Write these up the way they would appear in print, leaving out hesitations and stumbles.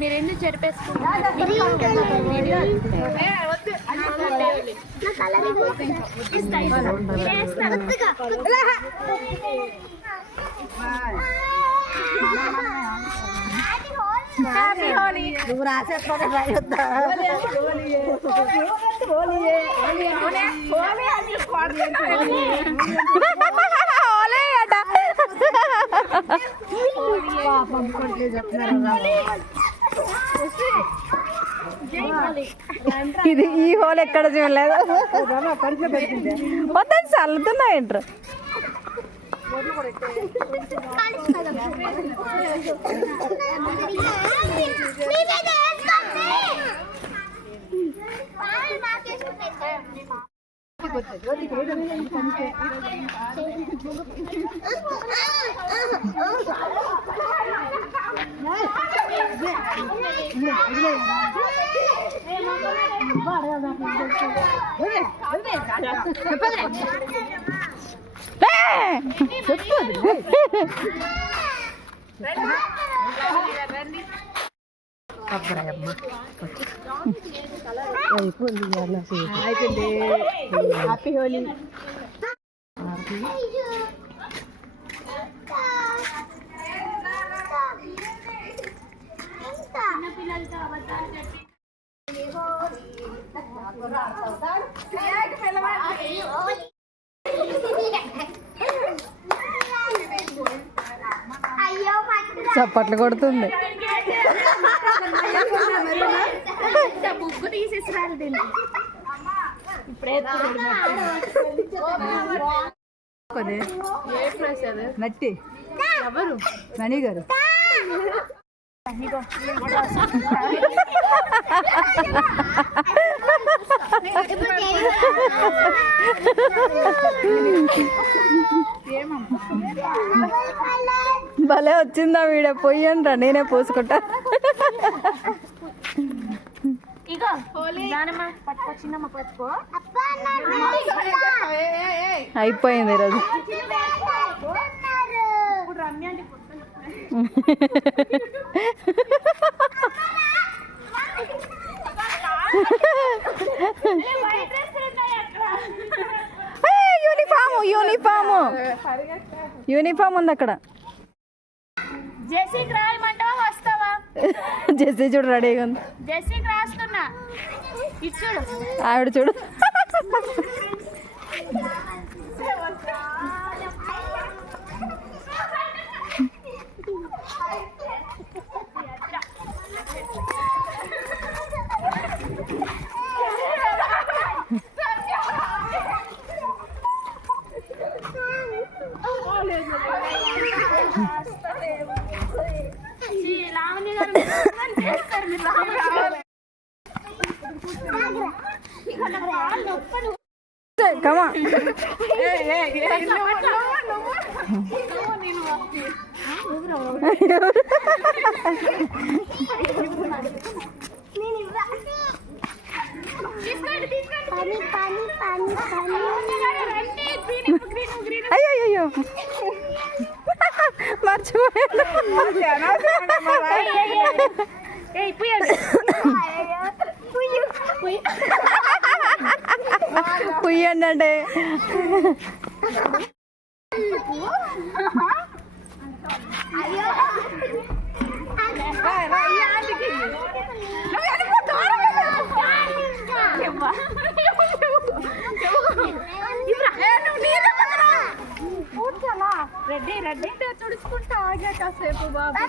మీరు ఎందుకు చెరిపేసుకుంటారు? నువ్వు రాసేసుకోవాలి ఇది ఈ హోల్ ఎక్కడ చూడలేదు మొత్తం చల్లుతున్నాయంటారు. హ్యాపీ హోలీ. చప్పట్లు కొడుతుంది. బుగ్గు తీసేసిరాలి దీన్ని. మట్టి ఎవరు? మణి గారు భలే వచ్చిందా వీడియో. పొయ్యండ్రా నేనే పోసుకుంటా. అయిపోయింది ఈరోజు. యూనిఫామ్ ఉంది అక్కడ. జెస్సీకి రాయమంటావా వస్తావా? జెస్సీ చూడు రెడీగా ఉంది. జెస్సీకి రాస్తున్నా. ఇటు చూడు. ఆవిడ చూడు. Come on. అయ్యో మర్చిపోయాను. పుయ్యండి అంటే రెడ్డి రెడ్డి తుడుచుకుంటా ఆగా కాసేపు బాబు.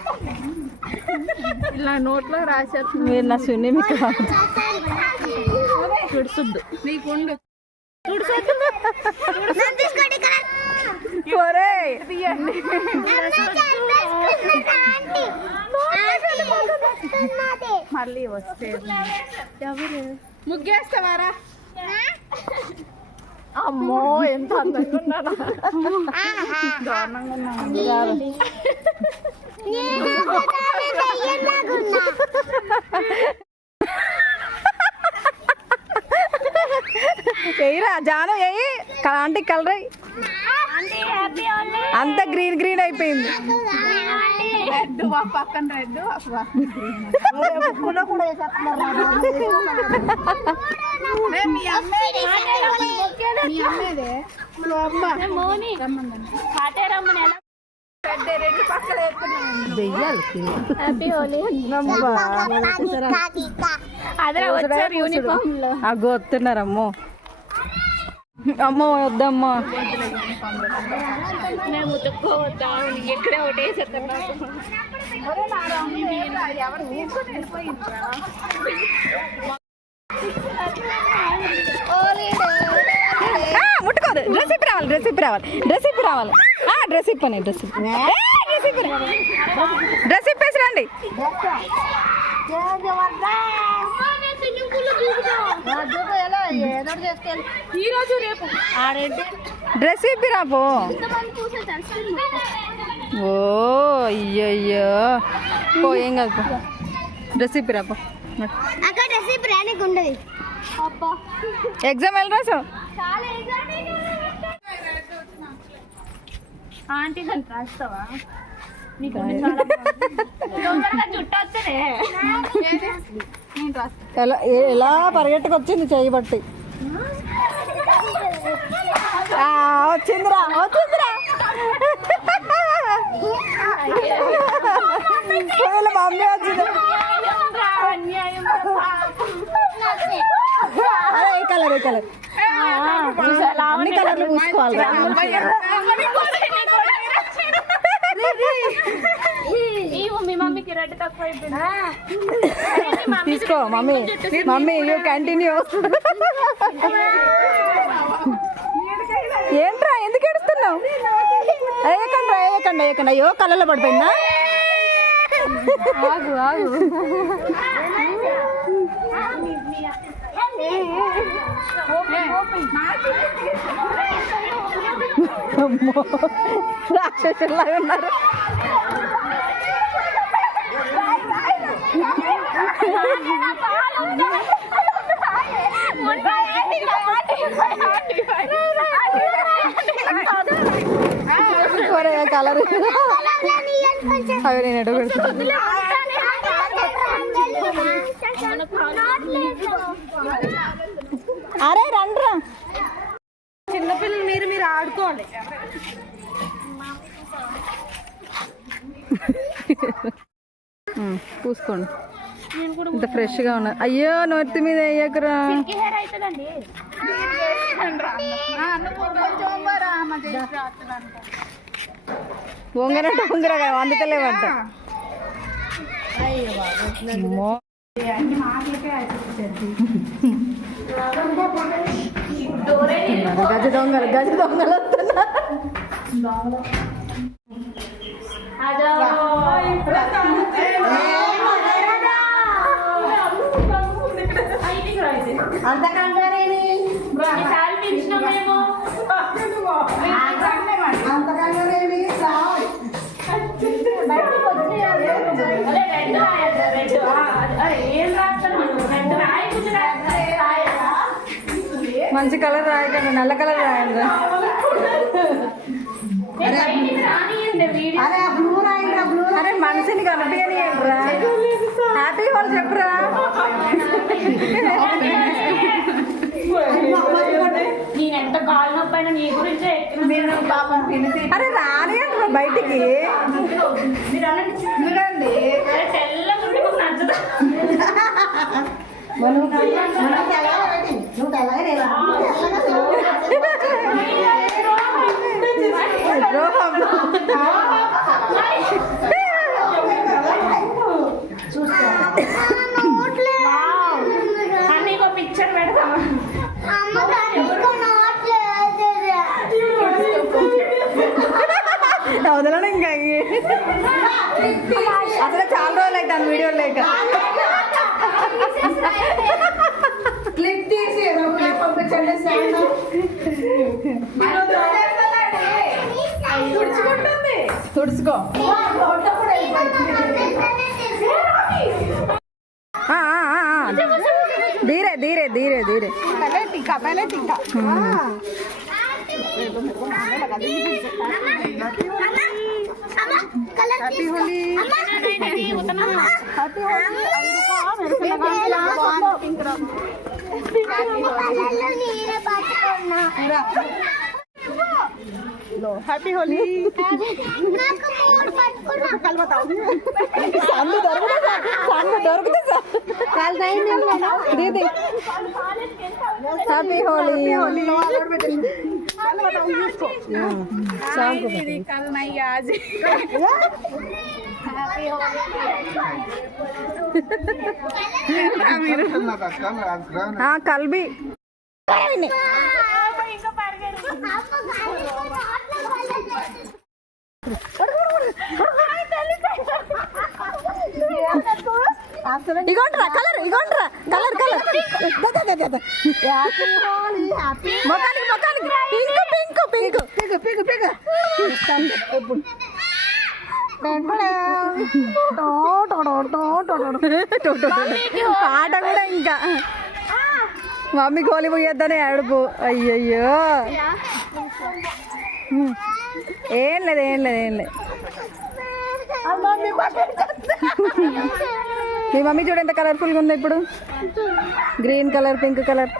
ఇలా నోట్లో రాశారు. మీరు నా సున్ని మీకు తుడుచుద్దు నీకుండు. మళ్ళీ వస్తే ఎవరు ముగ్గేస్తావారా? అమ్మో ఎంత అందంగా చెయ్యరా జాను అయ్యి ఆంటీ కలర్ అంత గ్రీన్ గ్రీన్ అయిపోయింది. రెడ్ మా పక్కన రెడ్ మీ అమ్మేదే రెండు పక్కన అగ్గో వస్తున్నారమ్మో అమ్మో వద్దమ్మా మేము ఉతుక్కోవద్దా ఎక్కడే ఒకటేసేస్తున్నా ఎవరు తీసుకొని వెళ్ళిపోయిందా ముట్టుకోదు డ్రెస్ ఇప్పి రావాలి డ్రెస్ ఇప్పి రావాలి డ్రెస్ ఇప్పి రావాలి డ్రెస్ ఇప్పని డ్రెస్ డ్రెస్ ఇప్పేసి రండి ఈరోజు రేపు డ్రెస్ ఇప్పి రాపో ఓ అయ్యయ్యో పో ఏం కాదు డ్రెస్ ఇప్పి రాపో ఎగ్జామ్ వెళ్ళి రాసు ఆంటీ దాన్ని రాస్తావా నీకు తొందరగా జుట్టు వస్తేనే నేను రాస్తా ఎలా ఎలా పరిగెట్టుకొచ్చింది చేయబట్టి వచ్చిందిరా వచ్చిందిరా వీళ్ళ మమ్మీ వచ్చింది అదే ఈ కలర్ ఈ కలర్ అన్ని కలర్లు పూసుకోవాలి మీ మమ్మీకి రెడ్ తక్కువ అయిపోయింది తీసుకో మమ్మీ మమ్మీ యూ కంటిన్యూ ఏంట్రా ఎందుకు ఏడుస్తున్నావు వేయకండి వేయకండి వేయకండి అయ్యో కళ్ళలో పడిపోయిందా ఆగు ఆగు అమ్మో రాక్షసులాగా ఉన్నారు కలర్ అవి నేను ఎడ పెడుతున్నా అరే రండ్రా చిన్నపిల్లలు మీరు ఆడుకోవాలి పూసుకోండి ఇంత ఫ్రెష్గా ఉన్నది అయ్యో నోటి మీద వేయకురా వంగరంట వంగరగా అందుతలేవంట అమ్మో గజ దొంగలు వస్తున్నా మంచి కలర్ రాయకండి నల్ల కలర్ రాయండి అరే మనిషిని కనిపించనియండిరా హ్యాపీ వాళ్ళు చెప్పురా నేనెంత కాలు నొప్పి అయినా నీ గురించే అరే రాని అంటున్నా బయటికి ఎందుకండి తెల్లగుండి మాకు నచ్చదు నీకు పిక్చర్ పెడతామా వదలను ఇంకా అసలు చాలా రోజులు అవుతాను వీడియో లేక క్లిక్ తీసి తుడుచుకో ధీరే ధీరే ధీరే ధీరే హ్యాపీ హోలీ హ్యాపీ హోలీ दीदी हैप्पी होली शाम को कल नहीं आज हाँ कल भी ఇగోండ్రా కలర్ ఇగోండ్రా కలర్ కలర్ మొఖానికి మొఖానికి pink pink pink pig pig pig ఆట కూడా ఇంకా మమ్మీ గోలి పోయొద్దనే ఏడుపు అయ్యయ్యో ఏం లేదు ఏం లేదు ఏం లేదు మీ మమ్మీ చూడు ఎంత కలర్ఫుల్గా ఉంది ఇప్పుడు గ్రీన్ కలర్ పింక్ కలర్